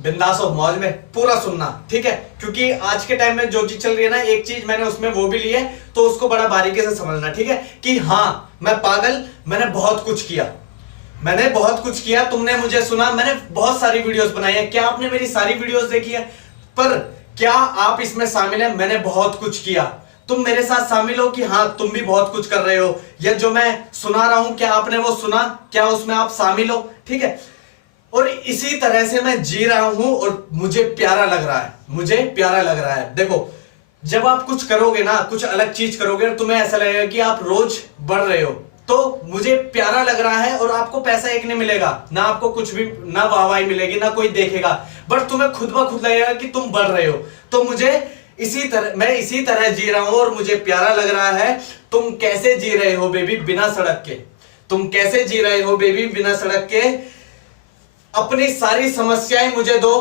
बिंदास हो, मौज में पूरा सुनना, ठीक है। क्योंकि आज के टाइम में जो चीज चल रही है ना, एक चीज मैंने उसमें वो भी ली है, तो उसको बड़ा बारीकी से समझना, ठीक है। कि हाँ मैं पागल, मैंने बहुत कुछ किया, मैंने बहुत कुछ किया, तुमने मुझे सुना, मैंने बहुत सारी वीडियोस बनाई है। क्या आपने मेरी सारी वीडियोस देखी है? पर क्या आप इसमें शामिल है? मैंने बहुत कुछ किया, तुम मेरे साथ शामिल हो कि हाँ तुम भी बहुत कुछ कर रहे हो, या जो मैं सुना रहा हूं क्या आपने वो सुना? क्या उसमें आप शामिल हो? ठीक है। और इसी तरह से मैं जी रहा हूं और मुझे प्यारा लग रहा है, मुझे प्यारा लग रहा है। देखो जब आप कुछ करोगे ना, कुछ अलग चीज करोगे, तुम्हें ऐसा लगेगा कि आप रोज बढ़ रहे हो, तो मुझे प्यारा लग रहा है। और आपको पैसा एक नहीं मिलेगा, ना आपको कुछ भी, ना वाहवाही मिलेगी, ना कोई देखेगा, बट तुम्हें खुद ब खुद लगेगा कि तुम बढ़ रहे हो। तो मुझे इसी तरह, मैं इसी तरह जी रहा हूं और मुझे प्यारा लग रहा है। तुम कैसे जी रहे हो बेबी बिना सड़क के? तुम कैसे जी रहे हो बेबी बिना सड़क के? अपनी सारी समस्याएं मुझे दो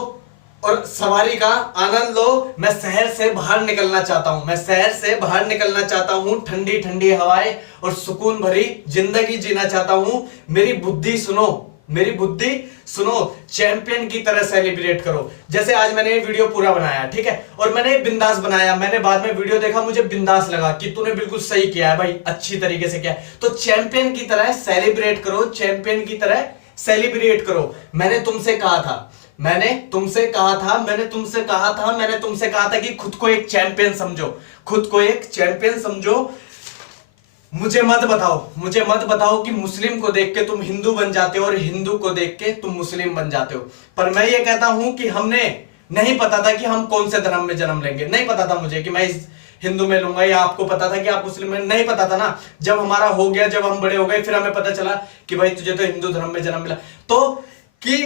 और सवारी का आनंद लो। मैं शहर से बाहर निकलना चाहता हूं, मैं शहर से बाहर निकलना चाहता हूं, ठंडी ठंडी हवाएं और सुकून भरी जिंदगी जीना चाहता हूं। मेरी बुद्धि सुनो, मेरी बुद्धि सुनो, चैंपियन की तरह सेलिब्रेट करो। जैसे आज मैंने ये वीडियो पूरा बनाया, ठीक है, और मैंने बिंदास बनाया, मैंने बाद में वीडियो देखा, मुझे बिंदास लगा कि तूने बिल्कुल सही किया है भाई, अच्छी तरीके से किया है। तो चैंपियन की तरह सेलिब्रेट करो, चैंपियन की तरह सेलिब्रेट करो। मैंने तुमसे कहा था, मैंने तुमसे कहा था, मैंने तुमसे कहा था, मैंने तुमसे कहा था कि खुद को एक चैंपियन समझो, खुद को एक चैंपियन समझो। मुझे मत बताओ, मुझे मत बताओ कि मुस्लिम को देख के तुम हिंदू बन जाते हो और हिंदू को देख के तुम मुस्लिम बन जाते हो। पर मैं ये कहता हूं कि हमने नहीं पता था कि हम कौन से धर्म में जन्म लेंगे, नहीं पता था मुझे कि मैं इस हिंदू में लूंगा, या आपको पता था कि आप मुस्लिम में, नहीं पता था ना। जब हमारा हो गया, जब हम बड़े हो गए, फिर हमें पता चला कि भाई तुझे तो हिंदू धर्म में जन्म मिला। तो कि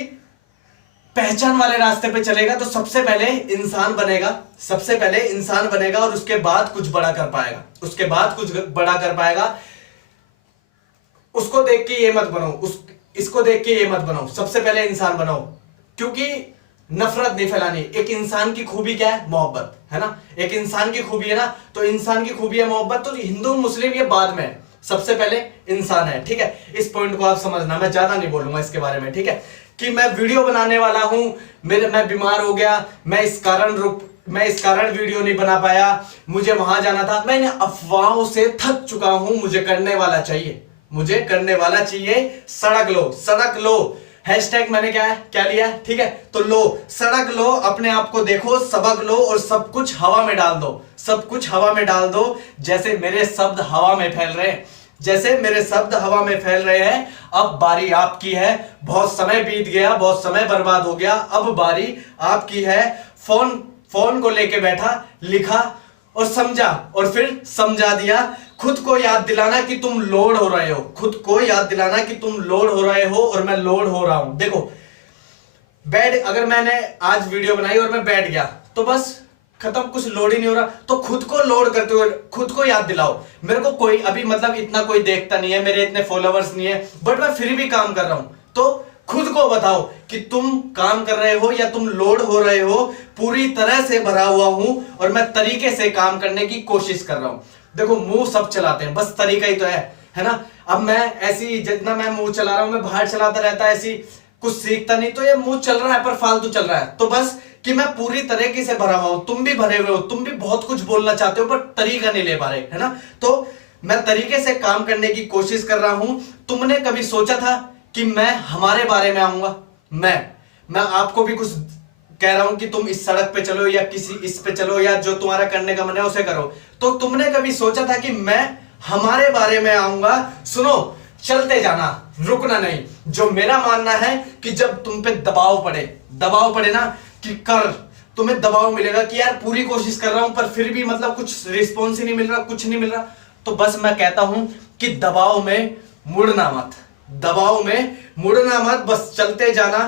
पहचान वाले रास्ते पे चलेगा तो सबसे पहले इंसान बनेगा, सबसे पहले इंसान बनेगा और उसके बाद कुछ बड़ा कर पाएगा, उसके बाद कुछ बड़ा कर पाएगा। उसको देख के ये मत बनो, इसको देख के ये मत बनो, सबसे पहले इंसान बनो। क्योंकि नफरत नहीं फैलानी। एक इंसान की खूबी क्या है? मोहब्बत, है ना। एक इंसान की खूबी है ना, तो इंसान की खूबी है मोहब्बत। तो हिंदू मुस्लिम ये बाद में, सबसे पहले इंसान है, ठीक है। इस पॉइंट को आप समझना, मैं ज्यादा नहीं बोलूंगा इसके बारे में, ठीक है। कि मैं वीडियो बनाने वाला हूं, मैं बीमार हो गया, मैं इस कारण वीडियो नहीं बना पाया, मुझे वहां जाना था। मैं अफवाहों से थक चुका हूं, मुझे करने वाला चाहिए, मुझे करने वाला चाहिए। सड़क लो, सड़क लो, हैशटैग मैंने क्या लिया, ठीक है। तो लो, सड़क लो, अपने आप को देखो, सबक लो और सब कुछ हवा में डाल दो, सब कुछ हवा में डाल दो। जैसे मेरे शब्द हवा में फैल रहे हैं, जैसे मेरे शब्द हवा में फैल रहे हैं। अब बारी आपकी है, बहुत समय बीत गया, बहुत समय बर्बाद हो गया, अब बारी आपकी है। फोन को लेके बैठा, लिखा और समझा और फिर समझा दिया। खुद को याद दिलाना कि तुम लोड हो रहे हो, खुद को याद दिलाना कि तुम लोड हो रहे हो और मैं लोड हो रहा हूं। देखो अगर मैंने आज वीडियो बनाई और मैं बैठ गया तो बस खत्म, कुछ लोड ही नहीं हो रहा। तो खुद को लोड करते हुए खुद को याद दिलाओ। मेरे को कोई अभी मतलब इतना कोई देखता नहीं है, मेरे इतने फॉलोवर्स नहीं है, बट मैं फिर भी काम कर रहा हूं। तो खुद को बताओ कि तुम काम कर रहे हो या तुम लोड हो रहे हो। पूरी तरह से भरा हुआ हूं और मैं तरीके से काम करने की कोशिश कर रहा हूं। देखो मुंह सब चलाते हैं, बस तरीका ही तो है ना। अब मैं ऐसी, जितना मैं मुंह चला रहा हूं, मैं बाहर चलाता रहता है, ऐसी कुछ सीखता नहीं। तो ये मुंह चल रहा है पर फालतू चल रहा है। तो बस कि मैं पूरी तरीके से भरा हुआ हूं, तुम भी भरे हुए हो, तुम भी बहुत कुछ बोलना चाहते हो पर तरीका नहीं ले पा रहे, है ना। तो मैं तरीके से काम करने की कोशिश कर रहा हूं। तुमने कभी सोचा था कि मैं हमारे बारे में आऊंगा? मैं आपको भी कुछ कह रहा हूं कि तुम इस सड़क पे चलो या किसी इस पे चलो, या जो तुम्हारा करने का मन है उसे करो। तो तुमने कभी सोचा था कि मैं हमारे बारे में आऊंगा? सुनो, चलते जाना, रुकना नहीं। जो मेरा मानना है कि जब तुम पे दबाव पड़े ना कि कर, तुम्हें दबाव मिलेगा कि यार पूरी कोशिश कर रहा हूं पर फिर भी मतलब कुछ रिस्पॉन्स ही नहीं मिल रहा, कुछ नहीं मिल रहा। तो बस मैं कहता हूं कि दबाव में मुड़ना मत, दबाव में मुड़ना मत, बस चलते जाना।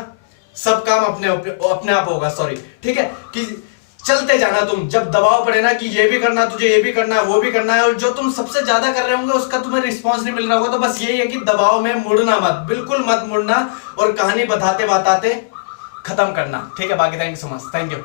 सब काम अपने आप होगा, सॉरी, ठीक है। कि चलते जाना। तुम जब दबाव पड़े ना कि ये भी करना, तुझे ये भी करना है, वो भी करना है, और जो तुम सबसे ज्यादा कर रहे होंगे उसका तुम्हें रिस्पांस नहीं मिल रहा होगा, तो बस यही है कि दबाव में मुड़ना मत, बिल्कुल मत मुड़ना, और कहानी बताते बताते खत्म करना, ठीक है। बाकी thank you so much, thank you.